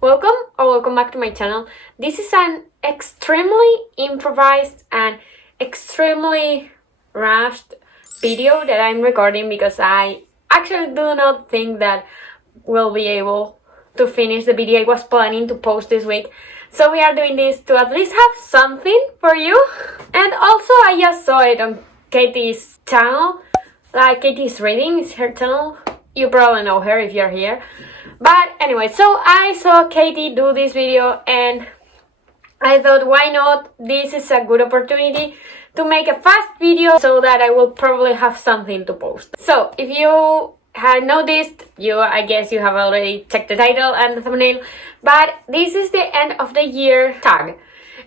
Welcome or welcome back to my channel. This is an extremely improvised and extremely rushed video that I'm recording because I actually do not think that we'll be able to finish the video I was planning to post this week. So we are doing this to at least have something for you. And also I just saw it on Katie's channel. Like Katie's Reading is her channel. You probably know her if you're here. But anyway, so I saw Katie do this video and I thought, why not? This is a good opportunity to make a fast video so that I will probably have something to post. So if you had noticed, I guess you have already checked the title and the thumbnail, but this is the end of the year tag.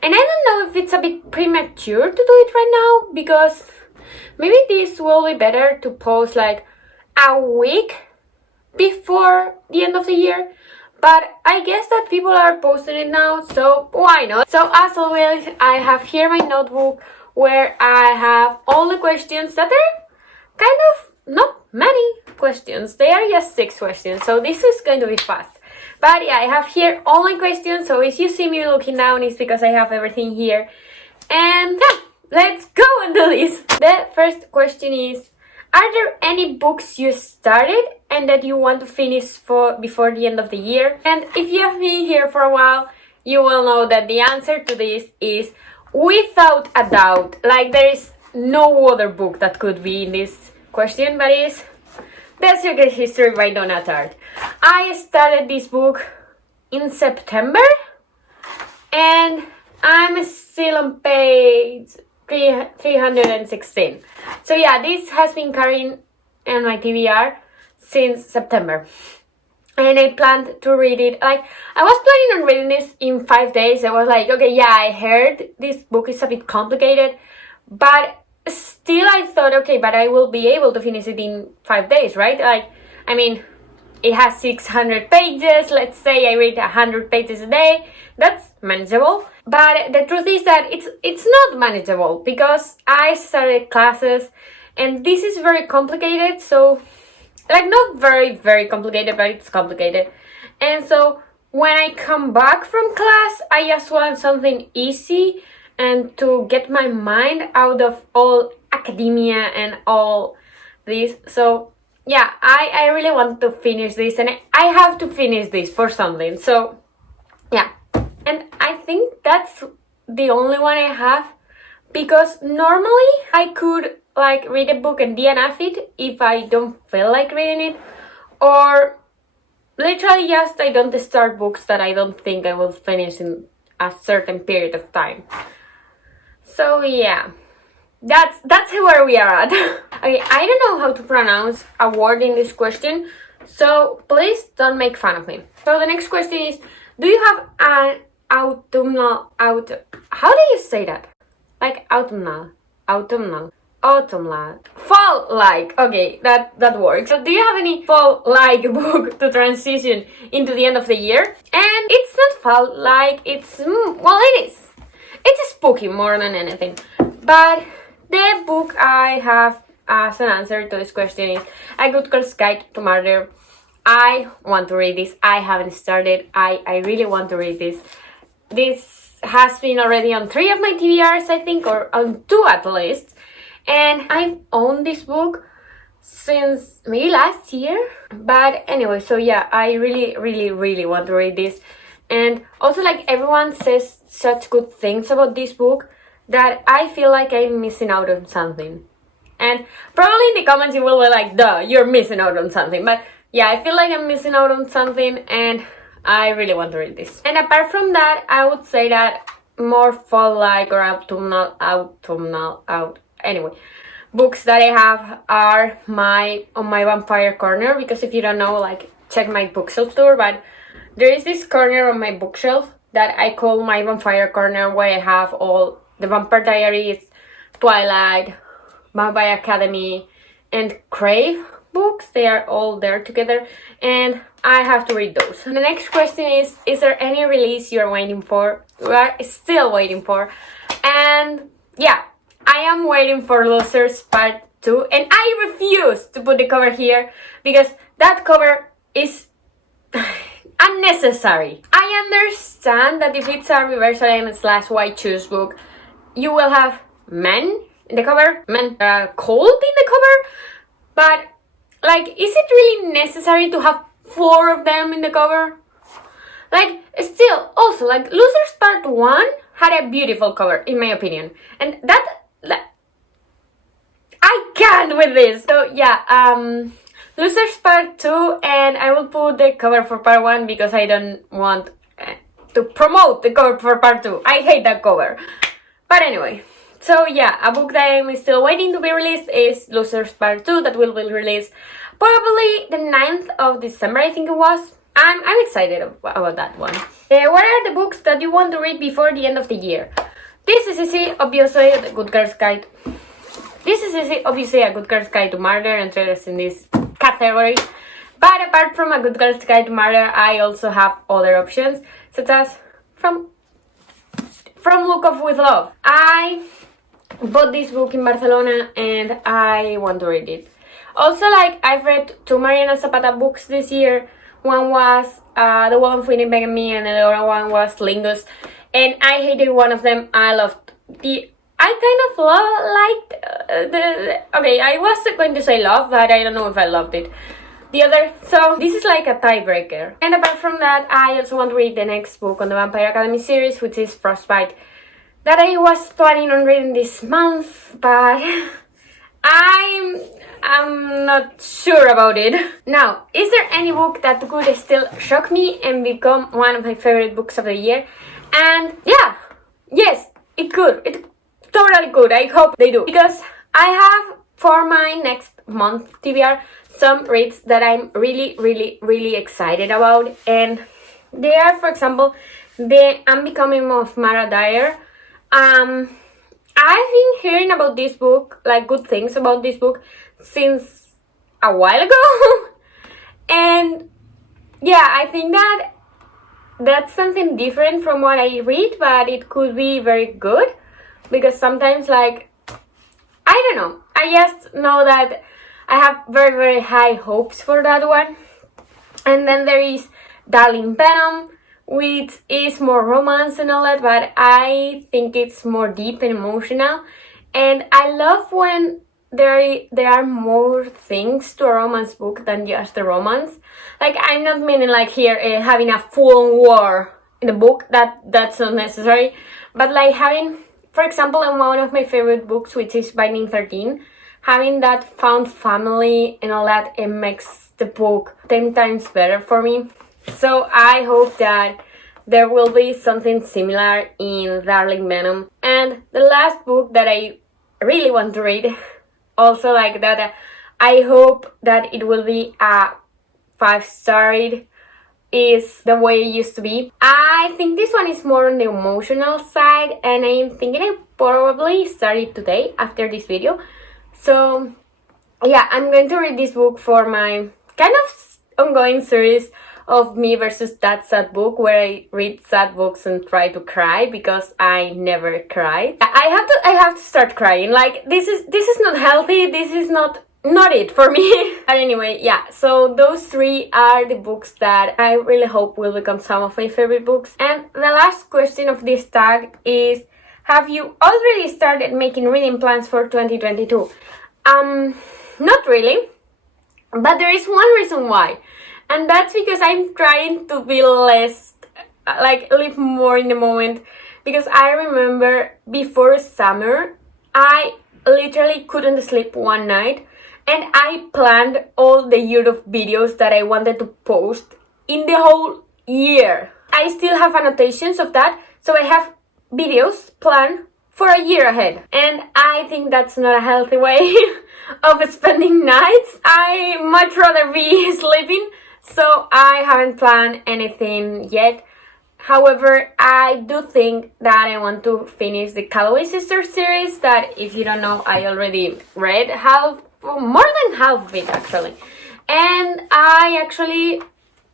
And I don't know if it's a bit premature to do it right now, because maybe this will be better to post like a week before the end of the year, but I guess that people are posting it now, so why not? So as always, I have here my notebook where I have all the questions that are kind of not many questions. They are just 6 questions, so this is going to be fast. But yeah, I have here all my questions, so if you see me looking down, it's because I have everything here. And yeah, let's go and do this. The first question is, are there any books you started and that you want to finish before the end of the year? And if you have been here for a while, you will know that the answer to this is without a doubt. Like, there is no other book that could be in this question, but it's The Secret History by Donna Tartt. I started this book in September and I'm still on page 316. So yeah, this has been carrying on my TBR since September. And I planned to read it, like, I was planning on reading this in 5 days. I was like, okay, yeah, I heard this book is a bit complicated, but still I thought, okay, but I will be able to finish it in 5 days, right? Like, I mean, it has 600 pages. Let's say I read 100 pages a day. That's manageable. But the truth is that it's not manageable because I started classes and this is very complicated. So, like, not very, very complicated, but it's complicated. And so when I come back from class, I just want something easy and to get my mind out of all academia and all this. So yeah, I really want to finish this and I have to finish this for something. So yeah, and I think that's the only one I have, because normally I could like read a book and DNF it if I don't feel like reading it, or literally just I don't start books that I don't think I will finish in a certain period of time. So yeah, that's where we are at. Okay, I don't know how to pronounce a word in this question, so please don't make fun of me. So the next question is, do you have an autumnal, how do you say that? Like autumnal, fall-like, okay, that works. So do you have any fall-like book to transition into the end of the year? And it's not fall-like, it's, well, it is. It's spooky more than anything. But the book I have as an answer to this question is A Good Girl's Guide to Murder. I want to read this. I haven't started. I really want to read this. This has been already on 3 of my TBRs, I think, or on 2 at least. And I've owned this book since maybe last year. But anyway, so yeah, I really, really, really want to read this. And also, like, everyone says such good things about this book that I feel like I'm missing out on something. And probably in the comments you will be like, duh, you're missing out on something. But yeah, I feel like I'm missing out on something and I really want to read this. And apart from that, I would say that more fall-like or anyway, books that I have are on my vampire corner, because if you don't know, like, check my bookshelf tour, but there is this corner on my bookshelf that I call my vampire corner, where I have all the Vampire Diaries, Twilight, Vampire Academy, and Crave books. They are all there together, and I have to read those. And the next question is there any release you're waiting for? You are still waiting for. And yeah, I am waiting for Losers Part 2, and I refuse to put the cover here because that cover is unnecessary. I I understand that if it's a reverse M slash white choose book, you will have men in the cover, men cold in the cover, but like, is it really necessary to have 4 of them in the cover? Like, still, also, like, Losers Part 1 had a beautiful cover, in my opinion, and that I can't with this. So yeah, Losers Part 2, and I will put the cover for Part 1 because I don't want to promote the cover for Part 2. I hate that cover. But anyway, so yeah, a book that I'm still waiting to be released is Losers Part 2, that will be released probably the 9th of December, I think it was. I'm excited about that one. What are the books that you want to read before the end of the year? This is easy, obviously, The Good Girl's Guide. This is easy, obviously, A Good Girl's Guide to Murder, and trailers in this category. But apart from A Good Girl's Guide to Murder, I also have other options, such as From Look Off With Love. I bought this book in Barcelona and I want to read it. Also, like, I've read 2 Mariana Zapata books this year. One was The Woman Who Begged Me, and the other one was Lingus. And I hated one of them. I loved okay, I was going to say love, but I don't know if I loved it. The other, so this is like a tiebreaker. And apart from that, I also want to read the next book on the Vampire Academy series, which is Frostbite, that I was planning on reading this month, but I'm not sure about it. Now, is there any book that could still shock me and become one of my favorite books of the year? And yeah, yes, it could. It totally could. I hope they do. Because I have, for my next month TBR, some reads that I'm really excited about. And they are, for example, The Unbecoming of Mara Dyer. I've been hearing about this book, like good things about this book, since a while ago. And yeah, I think that that's something different from what I read, but it could be very good. Because sometimes, like, I don't know, I just know that I have very high hopes for that one. And then there is Darling Venom, which is more romance and all that, but I think it's more deep and emotional. And I love when there are more things to a romance book than just the romance. Like, I'm not meaning like here having a full-on war in the book, that's not necessary, but like having, for example, in one of my favorite books, which is Binding 13, having that found family and all that, it makes the book 10 times better for me. So I hope that there will be something similar in Darling Venom. And the last book that I really want to read, also like that, I hope that it will be a 5-star read, is The Way It Used to Be. I think this one is more on the emotional side, and I'm thinking I probably start it today after this video. So yeah, I'm going to read this book for my kind of ongoing series of me versus that sad book, where I read sad books and try to cry, because I never cry. I have to start crying. Like, this is not healthy. This is not it for me. But anyway, yeah, so those 3 are the books that I really hope will become some of my favorite books. And the last question of this tag is, have you already started making reading plans for 2022? Not really, but there is one reason why. And that's because I'm trying to be less, like, live more in the moment. Because I remember before summer, I literally couldn't sleep one night. And I planned all the year of videos that I wanted to post in the whole year. I still have annotations of that. So I have videos planned for a year ahead. And I think that's not a healthy way of spending nights. I much rather be sleeping. So I haven't planned anything yet. However, I do think that I want to finish the Calloway Sisters series, that, if you don't know, I already read more than half of it actually. And I actually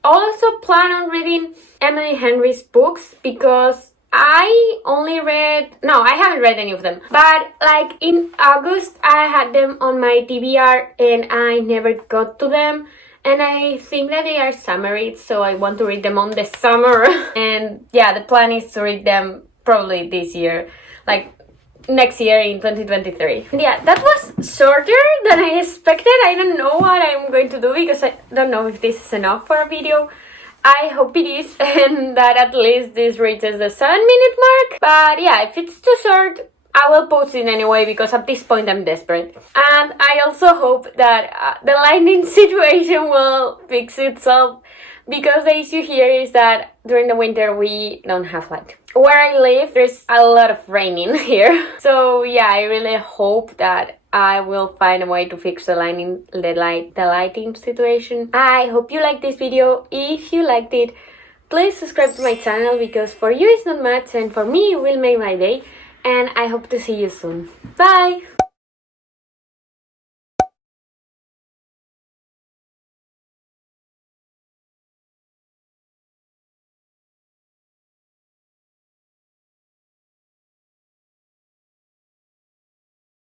also plan on reading Emily Henry's books, because I haven't read any of them. But like in August, I had them on my TBR and I never got to them. and I think that they are summer reads, so I want to read them on the summer. And yeah, the plan is to read them probably this year, like next year in 2023. And yeah, that was shorter than I expected. I don't know what I'm going to do because I don't know if this is enough for a video. I hope it is, and that at least this reaches the 7-minute mark. But yeah, if it's too short, I will post it anyway because at this point I'm desperate. And I also hope that the lightning situation will fix itself, because the issue here is that during the winter we don't have light. Where I live, there's a lot of raining here. So yeah, I really hope that I will find a way to fix the lighting situation. I hope you liked this video. If you liked it, please subscribe to my channel, because for you it's not much and for me it will make my day. And I hope to see you soon. Bye!